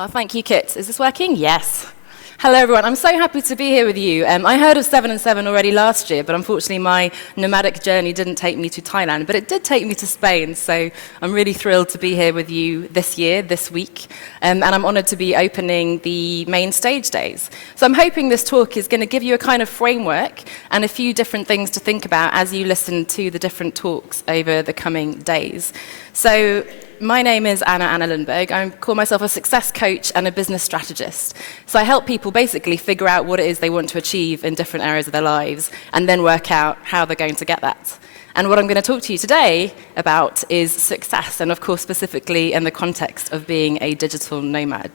Oh, thank you, Kit. Is this working? Yes. Hello, everyone. I'm so happy to be here with you. I heard of 7 and 7 already last year, but unfortunately my nomadic journey didn't take me to Thailand, but it did take me to Spain, so I'm really thrilled to be here with you this year, this week, and I'm honored to be opening the main stage days. So I'm hoping this talk is going to give you a kind of framework and a few different things to think about as you listen to the different talks over the coming days. So my name is Anna Lundberg. I call myself a success coach and a business strategist. So I help people basically figure out what it is they want to achieve in different areas of their lives and then work out how they're going to get that. And what I'm going to talk to you today about is success, and of course specifically in the context of being a digital nomad.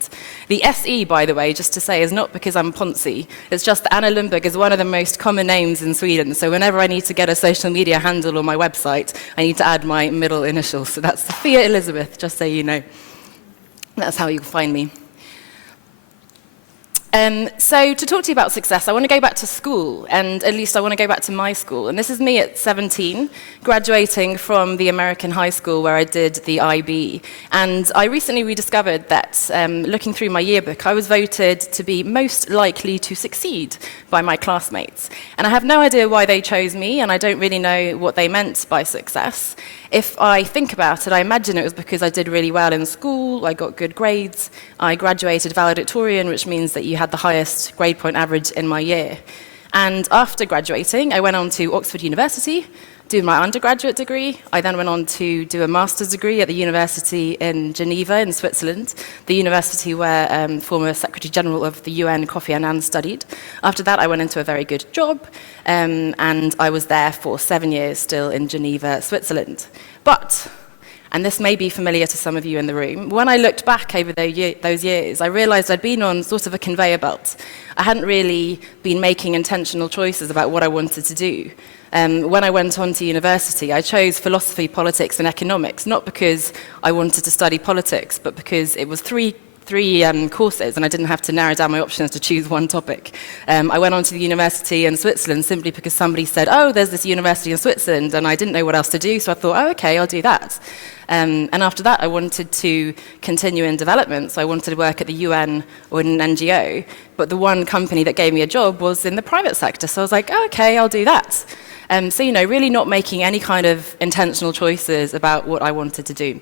The SE, by the way, just to say, is not because I'm Ponzi. It's just that Anna Lundberg is one of the most common names in Sweden, so whenever I need to get a social media handle on my website, I need to add my middle initials. So that's Sophia Elizabeth, just so you know. That's how you'll find me. So to talk to you about success, I want to go back to school, and at least I want to go back to my school. And this is me at 17, graduating from the American high school where I did the IB. And I recently rediscovered that, looking through my yearbook, I was voted to be most likely to succeed by my classmates. And I have no idea why they chose me, and I don't really know what they meant by success. If I think about it, I imagine it was because I did really well in school, I got good grades, I graduated valedictorian, which means that you had the highest grade point average in my year. And after graduating, I went on to Oxford University, do my undergraduate degree. I then went on to do a master's degree at the university in Geneva in Switzerland, the university where former Secretary General of the UN, Kofi Annan, studied. After that, I went into a very good job, and I was there for 7 years still in Geneva, Switzerland. But, and this may be familiar to some of you in the room, when I looked back over those years, I realized I'd been on sort of a conveyor belt. I hadn't really been making intentional choices about what I wanted to do. When I went on to university, I chose philosophy, politics, and economics, not because I wanted to study politics, but because it was three courses, and I didn't have to narrow down my options to choose one topic. I went on to the university in Switzerland simply because somebody said, oh, there's this university in Switzerland, and I didn't know what else to do, so I thought, oh, okay, I'll do that. And after that, I wanted to continue in development, so I wanted to work at the UN or in an NGO, but the one company that gave me a job was in the private sector, so I was like, oh, okay, I'll do that. So, really not making any kind of intentional choices about what I wanted to do.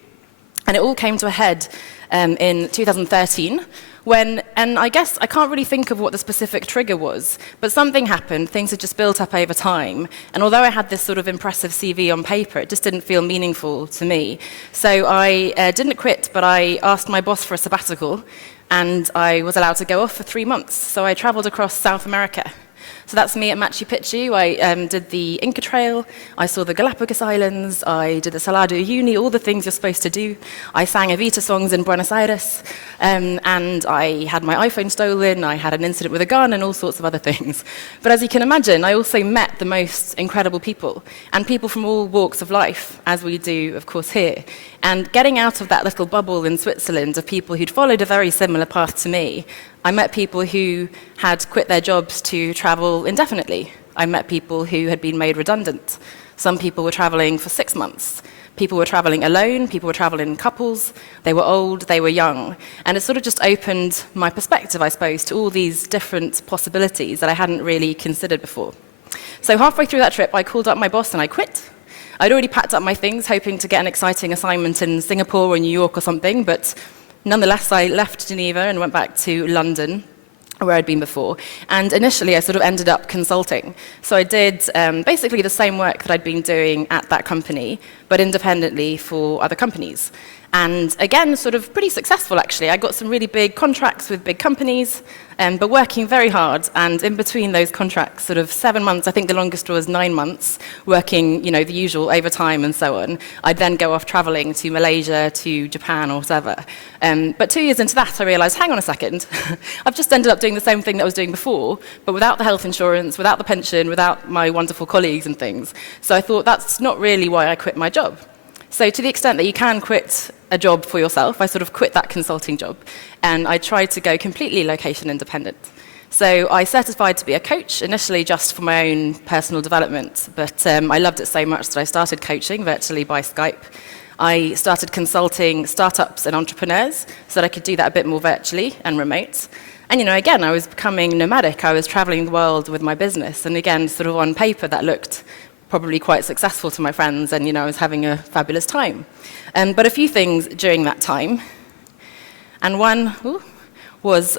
And it all came to a head in 2013, and I guess I can't really think of what the specific trigger was, but something happened, things had just built up over time, and although I had this sort of impressive CV on paper, it just didn't feel meaningful to me. So I didn't quit, but I asked my boss for a sabbatical, and I was allowed to go off for 3 months. So I traveled across South America. So that's me at Machu Picchu. I did the Inca Trail, I saw the Galapagos Islands, I did the Salado Uni, all the things you're supposed to do. I sang Evita songs in Buenos Aires, and I had my iPhone stolen, I had an incident with a gun, and all sorts of other things. But as you can imagine, I also met the most incredible people, and people from all walks of life, as we do, of course, here. And getting out of that little bubble in Switzerland of people who'd followed a very similar path to me, I met people who had quit their jobs to travel indefinitely. I met people who had been made redundant. Some people were traveling for 6 months. People were traveling alone, people were traveling in couples, they were old, they were young. And it sort of just opened my perspective, I suppose, to all these different possibilities that I hadn't really considered before. So halfway through that trip, I called up my boss and I quit. I'd already packed up my things, hoping to get an exciting assignment in Singapore or New York or something, but nonetheless, I left Geneva and went back to London, where I'd been before. And initially, I sort of ended up consulting. So I did basically the same work that I'd been doing at that company, but independently for other companies. And again, sort of pretty successful, actually. I got some really big contracts with big companies, but working very hard. And in between those contracts, sort of 7 months, I think the longest was 9 months, working, the usual overtime and so on. I'd then go off traveling to Malaysia, to Japan, or whatever. But 2 years into that, I realized, hang on a second, I've just ended up doing the same thing that I was doing before, but without the health insurance, without the pension, without my wonderful colleagues and things. So I thought, that's not really why I quit my job. So to the extent that you can quit a job for yourself, I sort of quit that consulting job, and I tried to go completely location independent. So I certified to be a coach, initially just for my own personal development, but I loved it so much that I started coaching virtually by Skype. I started consulting startups and entrepreneurs so that I could do that a bit more virtually and remote. And, again, I was becoming nomadic. I was traveling the world with my business. And again, sort of on paper, that looked probably quite successful to my friends, and, I was having a fabulous time. But a few things during that time. And one was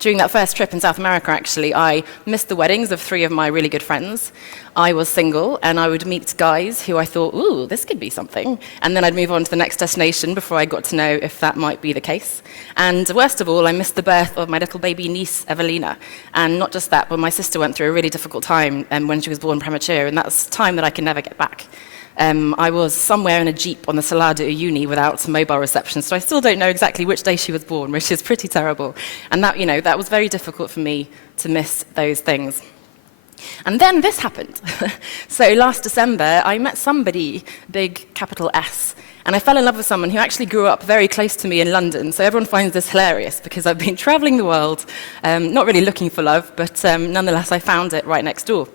during that first trip in South America, actually, I missed the weddings of 3 of my really good friends. I was single, and I would meet guys who I thought, ooh, this could be something. And then I'd move on to the next destination before I got to know if that might be the case. And worst of all, I missed the birth of my little baby niece, Evelina. And not just that, but my sister went through a really difficult time when she was born premature, and that's time that I can never get back. I was somewhere in a jeep on the Salado Uni without mobile reception, so I still don't know exactly which day she was born, which is pretty terrible. And that was very difficult for me to miss those things. And then this happened. So last December, I met somebody, big capital S, and I fell in love with someone who actually grew up very close to me in London. So everyone finds this hilarious because I've been traveling the world, not really looking for love, but nonetheless, I found it right next door.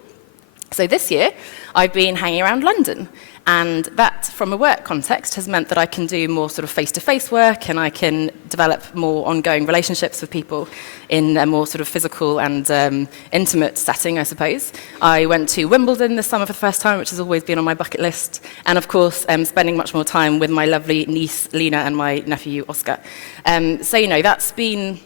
So this year, I've been hanging around London, and that, from a work context, has meant that I can do more sort of face-to-face work, and I can develop more ongoing relationships with people in a more sort of physical and intimate setting, I suppose. I went to Wimbledon this summer for the first time, which has always been on my bucket list, and of course, spending much more time with my lovely niece, Lena, and my nephew, Oscar. So, that's been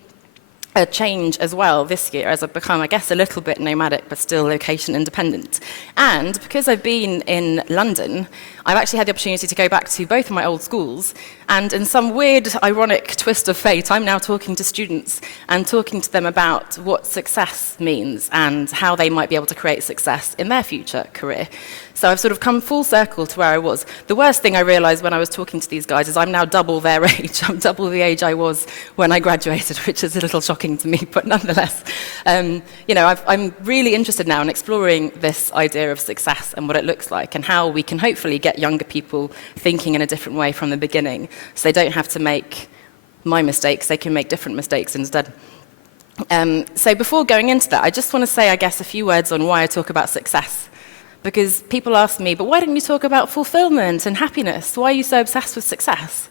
a change as well this year as I've become, I guess, a little bit nomadic, but still location independent. And because I've been in London, I've actually had the opportunity to go back to both of my old schools, and in some weird, ironic twist of fate, I'm now talking to students and talking to them about what success means and how they might be able to create success in their future career. So I've sort of come full circle to where I was. The worst thing I realized when I was talking to these guys is I'm now double their age. I'm double the age I was when I graduated, which is a little shocking to me, but nonetheless, I'm really interested now in exploring this idea of success and what it looks like and how we can hopefully get younger people thinking in a different way from the beginning so they don't have to make my mistakes, they can make different mistakes instead. So before going into that, I just want to say, I guess, a few words on why I talk about success. Because people ask me, but why don't you talk about fulfillment and happiness? Why are you so obsessed with success?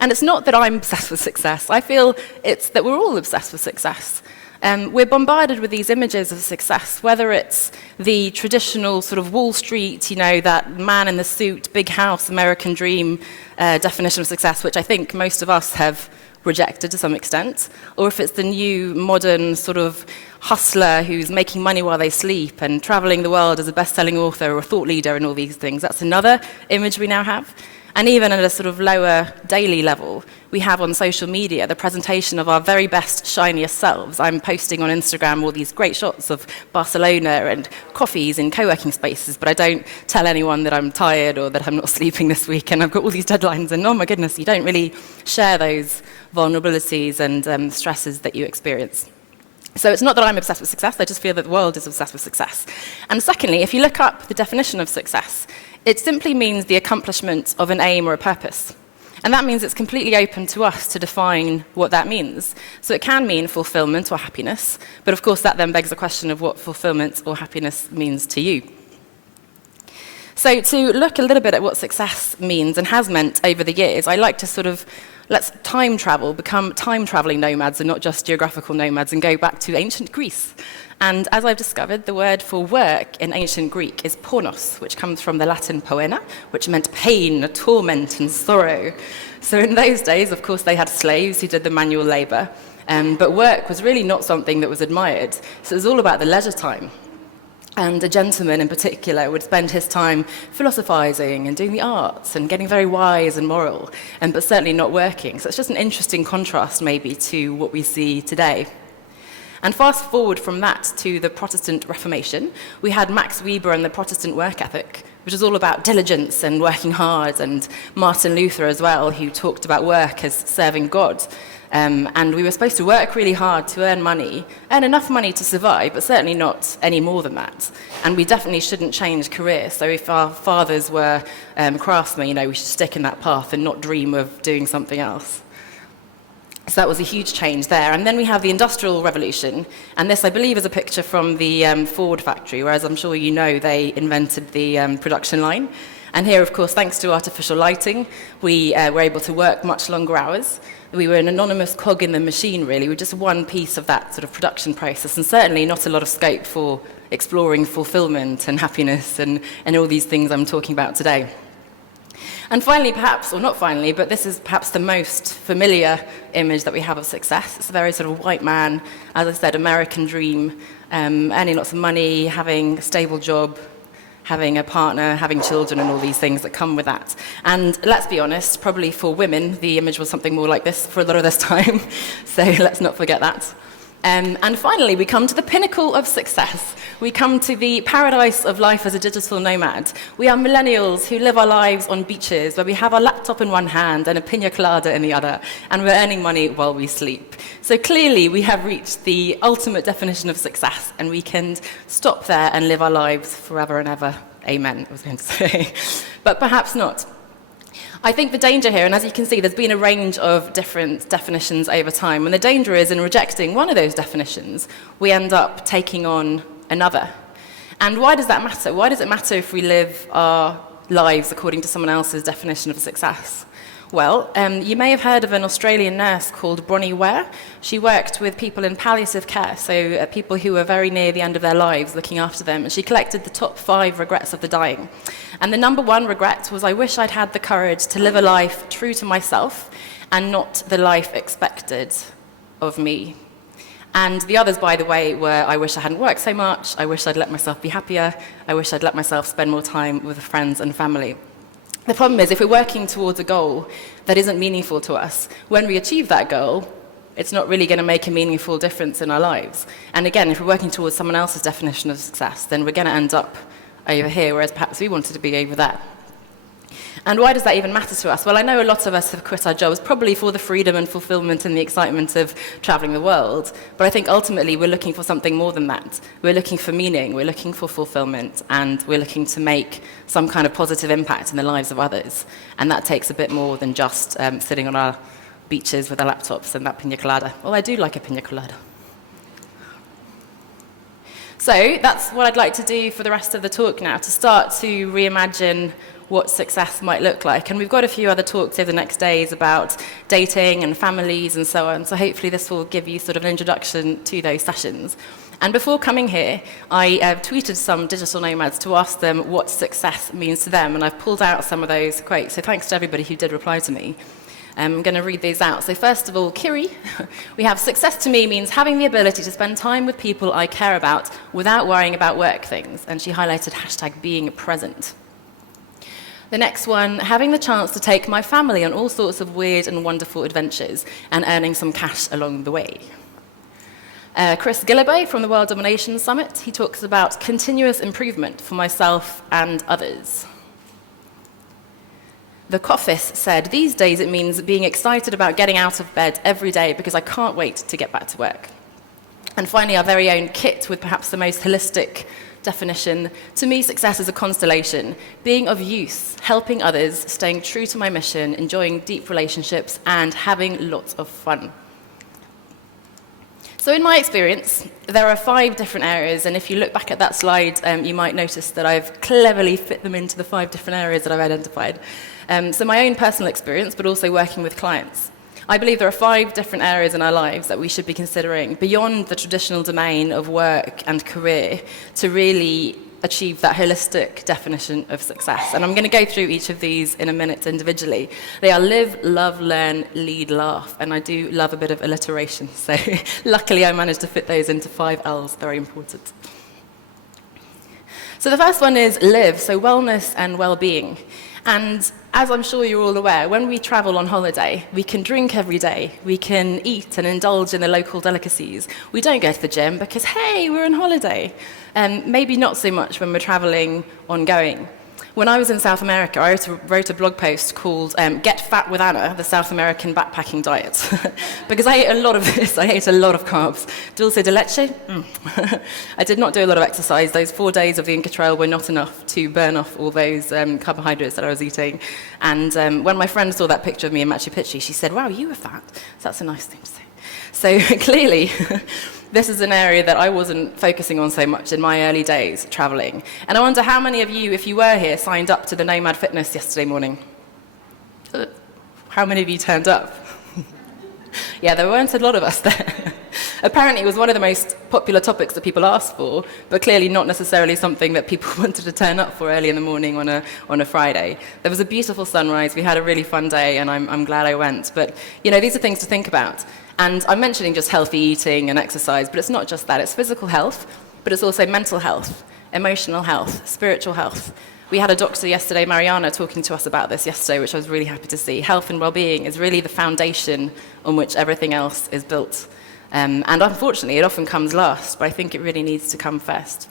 And it's not that I'm obsessed with success. I feel it's that we're all obsessed with success. We're bombarded with these images of success, whether it's the traditional sort of Wall Street, that man in the suit, big house, American dream definition of success, which I think most of us have rejected to some extent, or if it's the new modern sort of hustler who's making money while they sleep and traveling the world as a best-selling author or a thought leader and all these things. That's another image we now have. And even at a sort of lower daily level, we have on social media the presentation of our very best, shiniest selves. I'm posting on Instagram all these great shots of Barcelona and coffees in co-working spaces, but I don't tell anyone that I'm tired or that I'm not sleeping this week and I've got all these deadlines, and oh my goodness, you don't really share those vulnerabilities and stresses that you experience. So it's not that I'm obsessed with success, I just feel that the world is obsessed with success. And secondly, if you look up the definition of success, it simply means the accomplishment of an aim or a purpose. And that means it's completely open to us to define what that means. So it can mean fulfillment or happiness, but of course that then begs the question of what fulfillment or happiness means to you. So to look a little bit at what success means and has meant over the years, I like to let's time travel, become time-traveling nomads and not just geographical nomads, and go back to ancient Greece. And as I've discovered, the word for work in ancient Greek is pornos, which comes from the Latin poena, which meant pain, torment, and sorrow. So in those days, of course, they had slaves who did the manual labor, but work was really not something that was admired. So it was all about the leisure time. And a gentleman in particular would spend his time philosophizing and doing the arts and getting very wise and moral, but certainly not working. So it's just an interesting contrast maybe to what we see today. And fast forward from that to the Protestant Reformation, we had Max Weber and the Protestant work ethic, which is all about diligence and working hard, and Martin Luther as well, who talked about work as serving God. And we were supposed to work really hard to earn money, earn enough money to survive, but certainly not any more than that. And we definitely shouldn't change careers. So if our fathers were craftsmen, we should stick in that path and not dream of doing something else. So that was a huge change there. And then we have the Industrial Revolution. And this, I believe, is a picture from the Ford factory, whereas I'm sure you know they invented the production line. And here, of course, thanks to artificial lighting, we were able to work much longer hours. We were an anonymous cog in the machine, really. We were just one piece of that sort of production process, and certainly not a lot of scope for exploring fulfillment and happiness and all these things I'm talking about today. And finally, perhaps, or not finally, but this is perhaps the most familiar image that we have of success. It's a very sort of white man, as I said, American dream, earning lots of money, having a stable job, having a partner, having children, and all these things that come with that. And let's be honest, probably for women, the image was something more like this for a lot of this time. So let's not forget that. And finally, we come to the pinnacle of success. We come to the paradise of life as a digital nomad. We are millennials who live our lives on beaches where we have our laptop in one hand and a pina colada in the other, and we're earning money while we sleep. So clearly, we have reached the ultimate definition of success, and we can stop there and live our lives forever and ever. Amen, I was going to say. But perhaps not. I think the danger here, and as you can see, there's been a range of different definitions over time, and the danger is in rejecting one of those definitions, we end up taking on another. And why does that matter? Why does it matter if we live our lives according to someone else's definition of success? Well, you may have heard of an Australian nurse called Bronnie Ware. She worked with people in palliative care, so people who were very near the end of their lives, looking after them, and she collected the top 5 regrets of the dying. And the number 1 regret was, I wish I'd had the courage to live a life true to myself and not the life expected of me. And the others, by the way, were, I wish I hadn't worked so much, I wish I'd let myself be happier, I wish I'd let myself spend more time with friends and family. The problem is, if we're working towards a goal that isn't meaningful to us, when we achieve that goal, it's not really going to make a meaningful difference in our lives. And again, if we're working towards someone else's definition of success, then we're going to end up over here, whereas perhaps we wanted to be over there. And why does that even matter to us? Well, I know a lot of us have quit our jobs, probably for the freedom and fulfillment and the excitement of traveling the world, but I think ultimately we're looking for something more than that. We're looking for meaning, we're looking for fulfillment, and we're looking to make some kind of positive impact in the lives of others. And that takes a bit more than just sitting on our beaches with our laptops and that pina colada. Well, I do like a pina colada. So that's what I'd like to do for the rest of the talk now, to start to reimagine what success might look like. And we've got a few other talks over the next days about dating and families and so on, so hopefully this will give you sort of an introduction to those sessions. And before coming here, I tweeted some digital nomads to ask them what success means to them, and I've pulled out some of those quotes, so thanks to everybody who did reply to me. I'm going to read these out. So first of all, Kiri, we have, success to me means having the ability to spend time with people I care about without worrying about work things, and she highlighted hashtag being present. The next one, having the chance to take my family on all sorts of weird and wonderful adventures and earning some cash along the way. Chris Gillibay from the World Domination Summit, he talks about continuous improvement for myself and others. The Coffis said, these days it means being excited about getting out of bed every day because I can't wait to get back to work. And finally, our very own Kit with perhaps the most holistic definition. To me, success is a constellation, being of use, helping others, staying true to my mission, enjoying deep relationships, and having lots of fun. So in my experience, there are 5 different areas, and if you look back at that slide, you might notice that I've cleverly fit them into the 5 different areas that I've identified. So my own personal experience, but also working with clients. I believe there are 5 different areas in our lives that we should be considering beyond the traditional domain of work and career to really achieve that holistic definition of success. And I'm going to go through each of these in a minute individually. They are live, love, learn, lead, laugh. And I do love a bit of alliteration. So luckily I managed to fit those into 5 L's, very important. So the first one is live, so wellness and well-being. And as I'm sure you're all aware, when we travel on holiday, we can drink every day, we can eat and indulge in the local delicacies. We don't go to the gym because, hey, we're on holiday. Maybe not so much when we're traveling ongoing. When I was in South America, I wrote a blog post called Get Fat with Anna, the South American Backpacking Diet. Because I ate a lot of this, I ate a lot of carbs. Dulce de leche? I did not do a lot of exercise. Those 4 days of the Inca Trail were not enough to burn off all those carbohydrates that I was eating. And when my friend saw that picture of me in Machu Picchu, she said, wow, you were fat. So that's a nice thing to say. So clearly, This is an area that I wasn't focusing on so much in my early days traveling. And I wonder how many of you, if you were here, signed up to the Nomad Fitness yesterday morning? How many of you turned up? Yeah, there weren't a lot of us there. Apparently, it was one of the most popular topics that people asked for, but clearly not necessarily something that people wanted to turn up for early in the morning on a Friday. There was a beautiful sunrise. We had a really fun day, and I'm glad I went. But, these are things to think about. And I'm mentioning just healthy eating and exercise, but it's not just that. It's physical health, but it's also mental health, emotional health, spiritual health. We had a doctor yesterday, Mariana, talking to us about this yesterday, which I was really happy to see. Health and well-being is really the foundation on which everything else is built. And unfortunately, it often comes last, but I think it really needs to come first.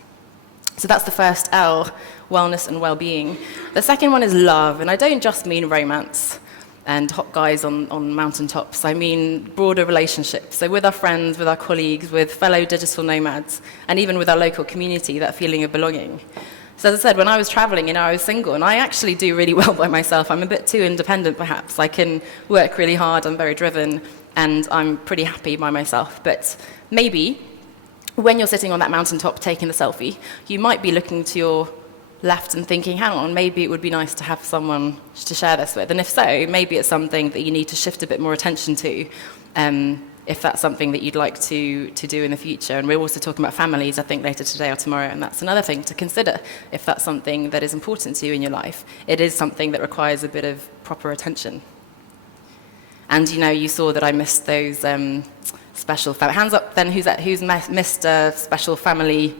So that's the first L, wellness and well-being. The second one is love, and I don't just mean romance and hot guys on mountaintops. I mean broader relationships. So with our friends, with our colleagues, with fellow digital nomads, and even with our local community, that feeling of belonging. So as I said, when I was traveling, I was single, and I actually do really well by myself. I'm a bit too independent, perhaps. I can work really hard, I'm very driven, and I'm pretty happy by myself. But maybe when you're sitting on that mountaintop taking the selfie, you might be looking to your left and thinking, hang on, maybe it would be nice to have someone to share this with. And if so, maybe it's something that you need to shift a bit more attention to, if that's something that you'd like to do in the future. And we're also talking about families, I think, later today or tomorrow, and that's another thing to consider if that's something that is important to you in your life. It is something that requires a bit of proper attention. And you saw that I missed those special hands up then, who's missed a special family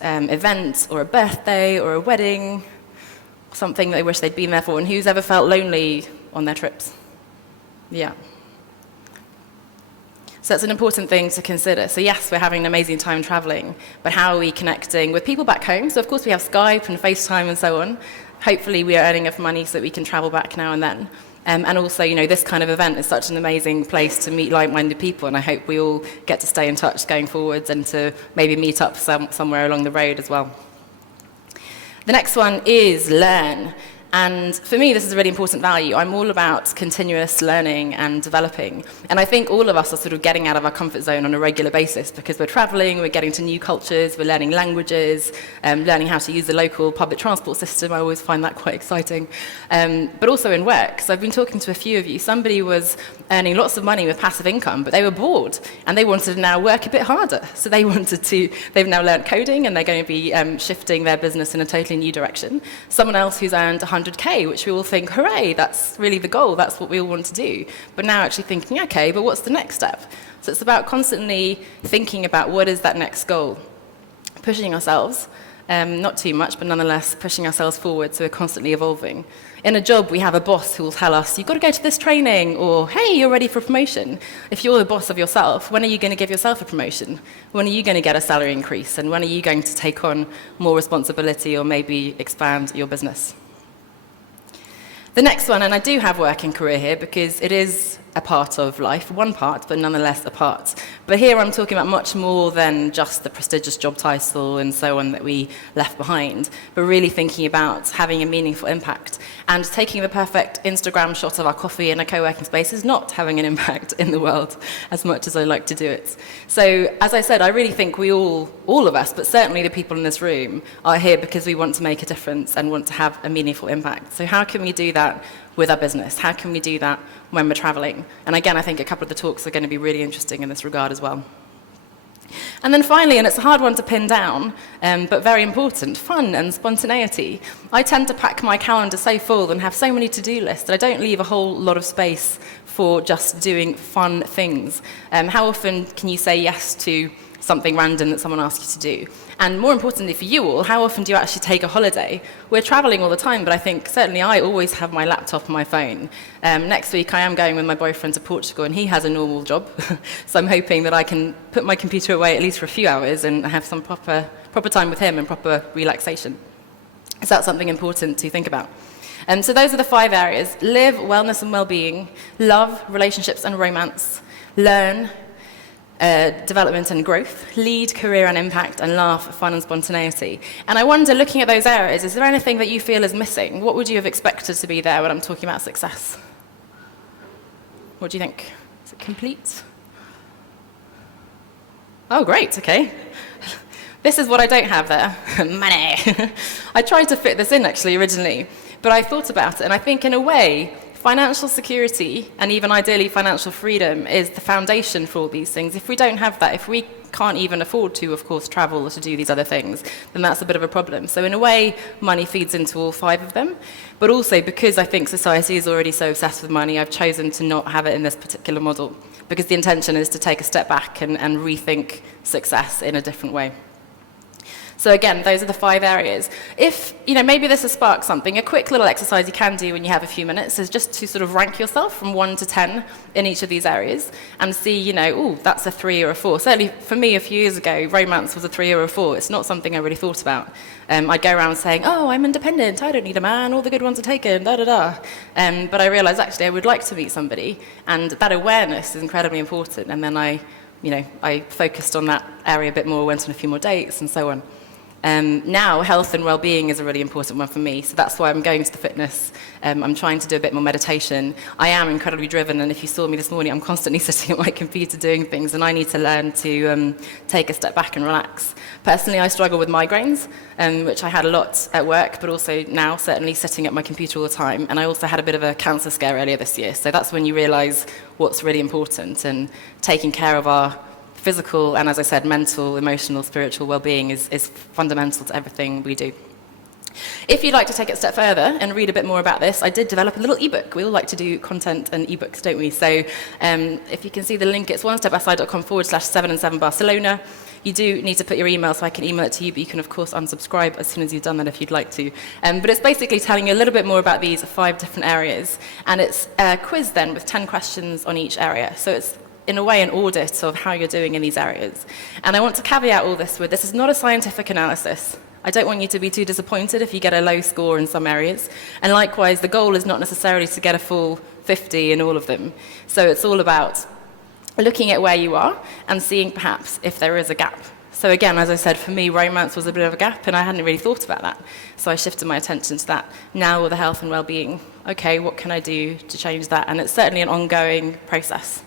event or a birthday or a wedding, something they wish they'd been there for, and who's ever felt lonely on their trips? Yeah. So that's an important thing to consider. So yes, we're having an amazing time traveling, but how are we connecting with people back home? So of course we have Skype and FaceTime and so on. Hopefully we are earning enough money so that we can travel back now and then. And also, this kind of event is such an amazing place to meet like-minded people, and I hope we all get to stay in touch going forwards and to maybe meet up somewhere along the road as well. The next one is learn. And for me, this is a really important value. I'm all about continuous learning and developing. And I think all of us are sort of getting out of our comfort zone on a regular basis because we're traveling, we're getting to new cultures, we're learning languages, learning how to use the local public transport system. I always find that quite exciting. But also in work. So I've been talking to a few of you. Somebody was earning lots of money with passive income, but they were bored and they wanted to now work a bit harder. So they've now learned coding, and they're going to be shifting their business in a totally new direction. Someone else who's earned 100K, which we all think, hooray, that's really the goal, that's what we all want to do. But now actually thinking, okay, but what's the next step? So it's about constantly thinking about what is that next goal. Pushing ourselves, not too much, but nonetheless pushing ourselves forward, so we're constantly evolving. In a job, we have a boss who will tell us, you've got to go to this training, or hey, you're ready for promotion. If you're the boss of yourself, when are you going to give yourself a promotion? When are you going to get a salary increase? And when are you going to take on more responsibility or maybe expand your business? The next one, and I do have work and career here because it is a part of life, one part, but nonetheless a part. But here I'm talking about much more than just the prestigious job title and so on that we left behind, but really thinking about having a meaningful impact. And taking the perfect Instagram shot of our coffee in a co-working space is not having an impact in the world as much as I like to do it. So, as I said, I really think we all of us, but certainly the people in this room, are here because we want to make a difference and want to have a meaningful impact. So how can we do that with our business? How can we do that when we're traveling? And again, I think a couple of the talks are going to be really interesting in this regard as well. And then finally, and it's a hard one to pin down, but very important, fun and spontaneity. I tend to pack my calendar so full and have so many to-do lists that I don't leave a whole lot of space for just doing fun things. How often can you say yes to something random that someone asks you to do? And more importantly for you all, how often do you actually take a holiday? We're traveling all the time, but I think certainly I always have my laptop and my phone. Next week I am going with my boyfriend to Portugal, and he has a normal job. So I'm hoping that I can put my computer away at least for a few hours and have some proper time with him and proper relaxation. So that's something important to think about. So those are the 5 areas: live, wellness and well-being, love, relationships and romance, learn, development and growth, lead, career and impact, and laugh, fun and spontaneity. And I wonder, looking at those areas, is there anything that you feel is missing? What would you have expected to be there when I'm talking about success? What do you think? Is it complete? Oh, great, okay. This is what I don't have there, money. I tried to fit this in actually originally, but I thought about it, and I think in a way, financial security and even ideally financial freedom is the foundation for all these things. If we don't have that, if we can't even afford to, of course, travel or to do these other things, then that's a bit of a problem. So in a way, money feeds into all 5 of them. But also, because I think society is already so obsessed with money, I've chosen to not have it in this particular model, because the intention is to take a step back and rethink success in a different way. So again, those are the 5 areas. If, maybe this has sparked something, a quick little exercise you can do when you have a few minutes is just to sort of rank yourself from 1 to 10 in each of these areas and see, oh, that's a 3 or a 4. Certainly for me a few years ago, romance was a 3 or a 4. It's not something I really thought about. I'd go around saying, oh, I'm independent, I don't need a man, all the good ones are taken, da-da-da. But I realized actually I would like to meet somebody, and that awareness is incredibly important. And then I focused on that area a bit more, went on a few more dates and so on. Now, health and well-being is a really important one for me, so that's why I'm going to the fitness. I'm trying to do a bit more meditation. I am incredibly driven, and if you saw me this morning, I'm constantly sitting at my computer doing things, and I need to learn to take a step back and relax. Personally, I struggle with migraines, which I had a lot at work, but also now, certainly sitting at my computer all the time. And I also had a bit of a cancer scare earlier this year, so that's when you realize what's really important, and taking care of our physical and, as I said, mental, emotional, spiritual well-being is fundamental to everything we do. If you'd like to take it a step further and read a bit more about this, I did develop a little ebook. We all like to do content and ebooks, don't we? So if you can see the link, it's onestepaside.com/7and7Barcelona. You do need to put your email so I can email it to you, but you can, of course, unsubscribe as soon as you've done that if you'd like to. But it's basically telling you a little bit more about these 5 different areas. And it's a quiz then with 10 questions on each area. So it's in a way, an audit of how you're doing in these areas. And I want to caveat all this with, this is not a scientific analysis. I don't want you to be too disappointed if you get a low score in some areas. And likewise, the goal is not necessarily to get a full 50 in all of them. So it's all about looking at where you are and seeing perhaps if there is a gap. So again, as I said, for me, romance was a bit of a gap, and I hadn't really thought about that. So I shifted my attention to that. Now with the health and well-being, okay, what can I do to change that? And it's certainly an ongoing process.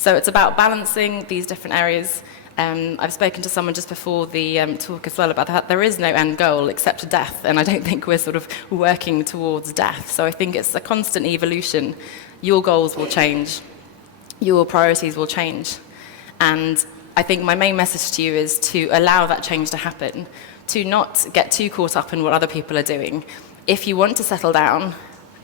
So it's about balancing these different areas. I've spoken to someone just before the talk as well about that. There is no end goal except death, and I don't think we're sort of working towards death. So I think it's a constant evolution. Your goals will change. Your priorities will change. And I think my main message to you is to allow that change to happen, to not get too caught up in what other people are doing. If you want to settle down,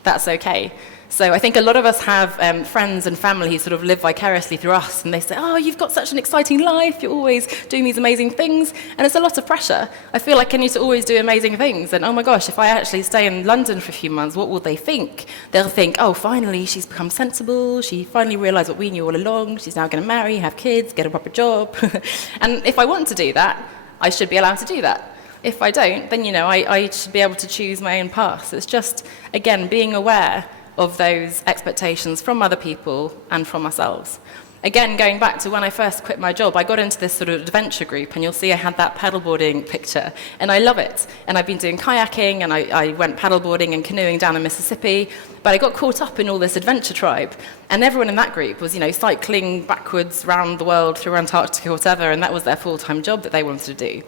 that's okay. So I think a lot of us have friends and family who sort of live vicariously through us, and they say, oh, you've got such an exciting life, you're always doing these amazing things, and it's a lot of pressure. I feel like I need to always do amazing things, and oh my gosh, if I actually stay in London for a few months, what will they think? They'll think, oh, finally she's become sensible, she finally realised what we knew all along, she's now going to marry, have kids, get a proper job. And if I want to do that, I should be allowed to do that. If I don't, then I should be able to choose my own path. So it's just, again, being aware of those expectations from other people and from ourselves. Again, going back to when I first quit my job, I got into this sort of adventure group, and you'll see I had that paddleboarding picture, and I love it. And I've been doing kayaking, and I went paddleboarding and canoeing down in Mississippi, but I got caught up in all this adventure tribe, and everyone in that group was, cycling backwards around the world through Antarctica or whatever, and that was their full-time job that they wanted to do.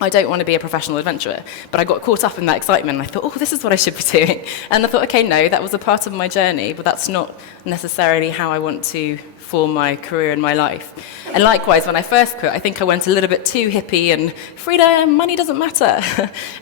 I don't want to be a professional adventurer, but I got caught up in that excitement, and I thought, oh, this is what I should be doing. And I thought, okay, no, that was a part of my journey, but that's not necessarily how I want to form my career and my life. And likewise, when I first quit, I think I went a little bit too hippie and freedom, money doesn't matter.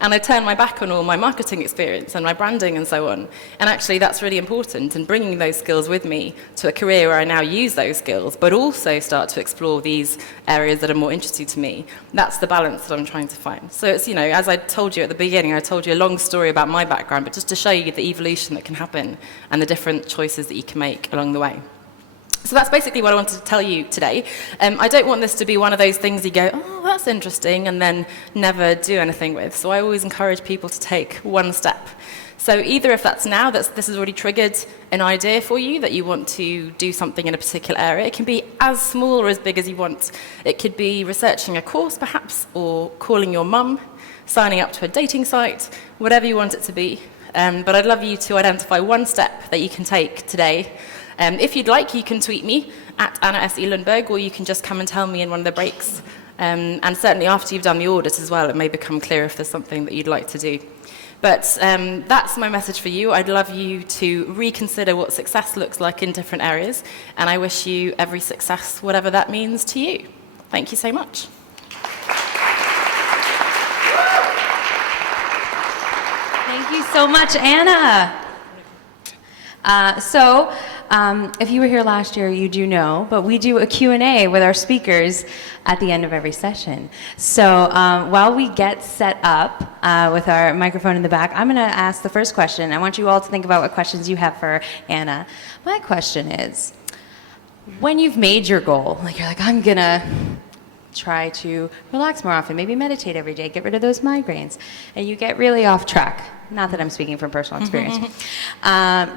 And I turned my back on all my marketing experience and my branding and so on. And actually, that's really important, and bringing those skills with me to a career where I now use those skills, but also start to explore these areas that are more interesting to me. That's the balance that I'm trying to find. So it's, as I told you at the beginning, I told you a long story about my background, but just to show you the evolution that can happen and the different choices that you can make along the way. So that's basically what I wanted to tell you today. I don't want this to be one of those things you go, oh, that's interesting, and then never do anything with. So I always encourage people to take one step. So either if that's now, this has already triggered an idea for you that you want to do something in a particular area. It can be as small or as big as you want. It could be researching a course, perhaps, or calling your mum, signing up to a dating site, whatever you want it to be. But I'd love you to identify one step that you can take today If you'd like, you can tweet me at Anna S.E. Lundberg, or you can just come and tell me in one of the breaks. And certainly after you've done the audit as well, it may become clear if there's something that you'd like to do. But that's my message for you. I'd love you to reconsider what success looks like in different areas, and I wish you every success, whatever that means to you. Thank you so much. Thank you so much, Anna. If you were here last year, you do know, but we do a Q&A with our speakers at the end of every session. So while we get set up with our microphone in the back, I'm going to ask the first question. I want you all to think about what questions you have for Anna. My question is, when you've made your goal, like you're like, I'm going to try to relax more often, maybe meditate every day, get rid of those migraines, and you get really off track. Not that I'm speaking from personal experience.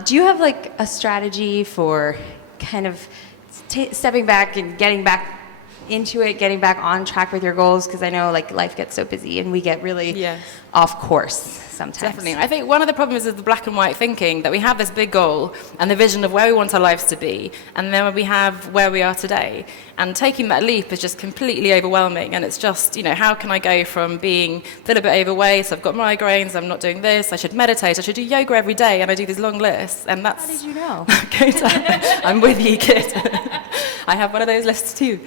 Do you have like a strategy for kind of stepping back and getting back into it, getting back on track with your goals? Because I know like life gets so busy and we get really off course sometimes. Definitely. I think one of the problems is the black and white thinking, that we have this big goal and the vision of where we want our lives to be, and then we have where we are today. And taking that leap is just completely overwhelming. And it's just, how can I go from being a little bit overweight, so I've got migraines, I'm not doing this, I should meditate, I should do yoga every day, and I do these long lists. And that's... How did you know? I'm with you, kid. I have one of those lists too.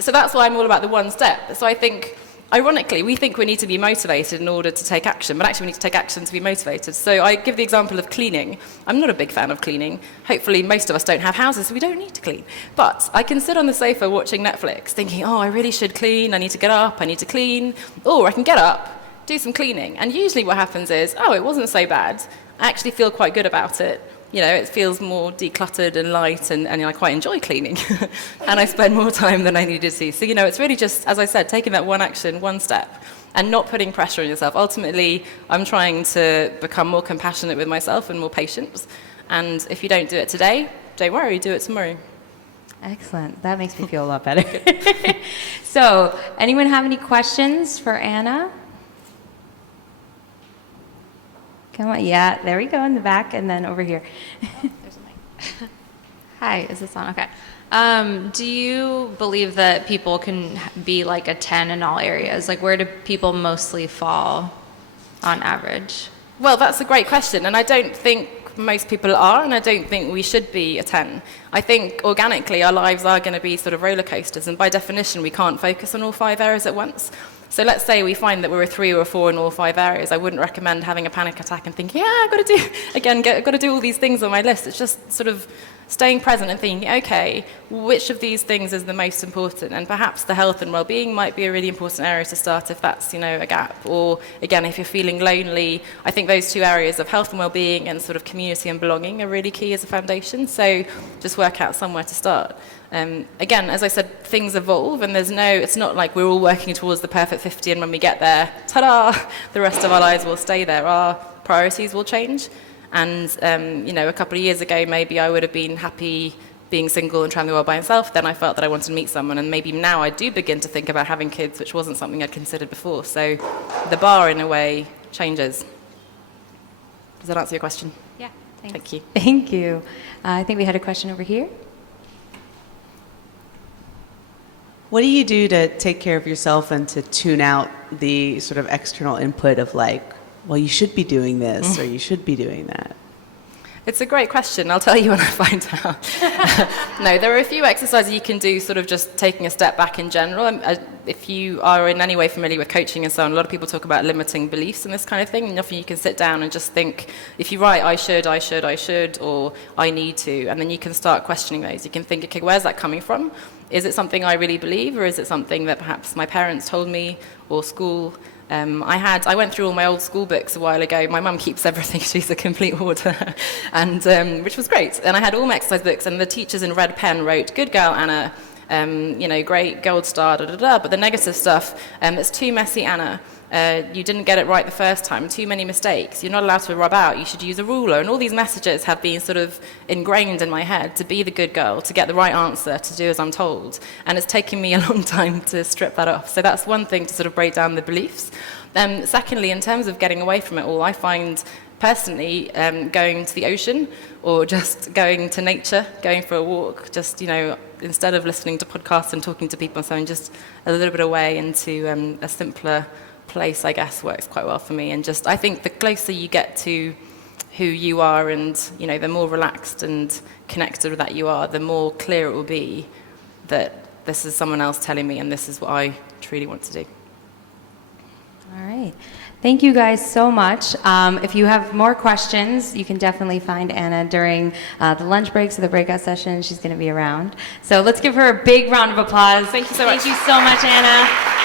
So that's why I'm all about the one step. So I think, ironically, we think we need to be motivated in order to take action, but actually we need to take action to be motivated. So I give the example of cleaning. I'm not a big fan of cleaning. Hopefully most of us don't have houses, so we don't need to clean. But I can sit on the sofa watching Netflix thinking, I really should clean, I need to get up, I need to clean. Or I can get up, do some cleaning. And usually what happens is, it wasn't so bad. I actually feel quite good about it. It feels more decluttered and light, and I quite enjoy cleaning. And I spend more time than I needed to. So, it's really just, as I said, taking that one action, one step, and not putting pressure on yourself. Ultimately, I'm trying to become more compassionate with myself and more patient. And if you don't do it today, don't worry, do it tomorrow. Excellent. That makes me feel a lot better. So, anyone have any questions for Anna? Come on, yeah, there we go in the back, and then over here. There's a mic. Hi, is this on? Okay. Do you believe that people can be like a 10 in all areas? Like, where do people mostly fall on average? Well, that's a great question, and I don't think most people are, and I don't think we should be a 10. I think organically our lives are going to be sort of roller coasters, and by definition we can't focus on all 5 areas at once. So let's say we find that we're a 3 or a 4 in all 5 areas. I wouldn't recommend having a panic attack and thinking, I've got to do all these things on my list. It's just sort of staying present and thinking, okay, which of these things is the most important? And perhaps the health and well-being might be a really important area to start if that's, a gap. Or again, if you're feeling lonely, I think those 2 areas of health and well-being and sort of community and belonging are really key as a foundation. So just work out somewhere to start. Again, as I said, things evolve, and it's not like we're all working towards the perfect 50, and when we get there, ta-da, the rest of our lives will stay there. Our priorities will change. And, a couple of years ago, maybe I would have been happy being single and traveling the world by myself. Then I felt that I wanted to meet someone, and maybe now I do begin to think about having kids, which wasn't something I'd considered before. So the bar, in a way, changes. Does that answer your question? Yeah, thanks. Thank you. Thank you. I think we had a question over here. What do you do to take care of yourself and to tune out the sort of external input of like, well, you should be doing this or you should be doing that? It's a great question. I'll tell you when I find out. No, there are a few exercises you can do, sort of just taking a step back in general. If you are in any way familiar with coaching and so on, a lot of people talk about limiting beliefs and this kind of thing. And often you can sit down and just think, if you write, I should, or I need to, and then you can start questioning those. You can think, okay, where's that coming from? Is it something I really believe, or is it something that perhaps my parents told me, or school? I went through all my old school books a while ago. My mum keeps everything. She's a complete hoarder, and which was great. And I had all my exercise books, and the teachers in red pen wrote, "Good girl, Anna. Great, gold star, But the negative stuff, it's too messy, Anna. You didn't get it right the first time. Too many mistakes. You're not allowed to rub out. You should use a ruler." And all these messages have been sort of ingrained in my head to be the good girl, to get the right answer, to do as I'm told. And it's taken me a long time to strip that off. So that's one thing, to sort of break down the beliefs. Secondly, in terms of getting away from it all, I find personally, going to the ocean or just going to nature, going for a walk, just, instead of listening to podcasts and talking to people and so on, just a little bit away into a simpler place, I guess, works quite well for me. And just, I think the closer you get to who you are and, the more relaxed and connected with that you are, the more clear it will be that this is someone else telling me and this is what I truly want to do. All right. Thank you guys so much. If you have more questions, you can definitely find Anna during the lunch breaks or the breakout session. She's going to be around. So let's give her a big round of applause. Thank you so much. Thank you so much, Anna.